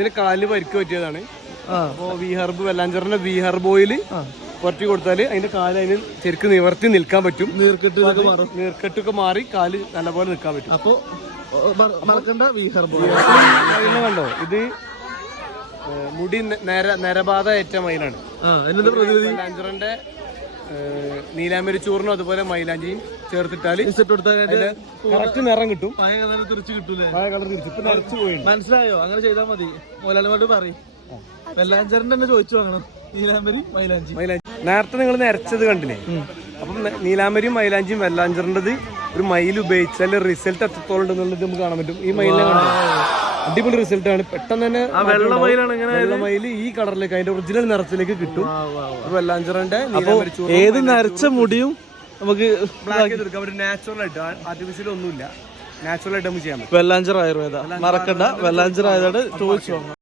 ഇതിന് കാലിന് പരിക്ക് പറ്റിയതാണ്. അപ്പോ വി ഹെർബ് വെല്ലാഞ്ചറിന്റെ വി ഹെർബ് ഓയിൽ പുരട്ടി കൊടുത്താല് അതിന്റെ കാല് അതിന് ശരിക്കും നിവർത്തി നിൽക്കാൻ പറ്റും. നീർക്കെട്ടൊക്കെ മാറി കാല് നല്ലപോലെ നിൽക്കാൻ പറ്റും. അപ്പൊ മറക്കണ്ട വി ഹെർബ് കണ്ടോ, ഇത് മുടി നരബാധ ഏറ്റ മയിലാണ്. വെല്ലാഞ്ചറിന്റെ നീലാമ്പരി ചൂർണം അതുപോലെ മൈലാഞ്ചിയും ചേർത്തിട്ടാല് കറക്റ്റ് നിറം കിട്ടും. പഴയ കളർ തിരിച്ചു കിട്ടൂലേ? പഴയ കളർ തിരിച്ചു ഇപ്പൊ നിറച്ചു പോയി. മനസ്സിലായോ? അങ്ങനെ ചെയ്താൽ മതി. മോലാലിനോട് പറയും വെല്ലാഞ്ചറിന്റെ തന്നെ ചോദിച്ചു വാങ്ങണം. നീലാമ്പരി മൈലാഞ്ചി. നേരത്തെ നിങ്ങൾ നിരച്ചത് കണ്ടില്ലേ? അപ്പം നീലാമ്പരിയും മൈലാഞ്ചിയും വെല്ലാഞ്ചറിൻ്റെത് ഒരു മയിൽ ഉപയോഗിച്ചാൽ റിസൾട്ട് എത്രത്തോളം ഉണ്ടെന്നുള്ളത് നമുക്ക് കാണാൻ പറ്റും. ഈ മയിലിനെ കണ്ടോ, അടിപൊളി റിസൾട്ട് ആണ്. പെട്ടെന്ന് തന്നെ വെള്ളമയിൽ ഈ കളറിലേക്ക് അതിന്റെ ഒറിജിനൽ നിറത്തിലേക്ക് കിട്ടും. വെല്ലാഞ്ചറിന്റെ ഏത് നരച്ച മുടിയും നമുക്ക് ബ്ലാക്ക് ചെയ്തെടുക്കാം. ഒരു നാച്ചുറൽ ആയിട്ട്, ആർട്ടിഫിഷ്യൽ ഒന്നുമില്ല, നാച്ചുറൽ ആയിട്ട് നമുക്ക് ചെയ്യാൻ പറ്റും. വെല്ലാഞ്ചർ ആയുർവേദ മറക്കണ്ട. വെല്ലാഞ്ചർ ആയതോടെ ചോദിച്ചു വാങ്ങാം.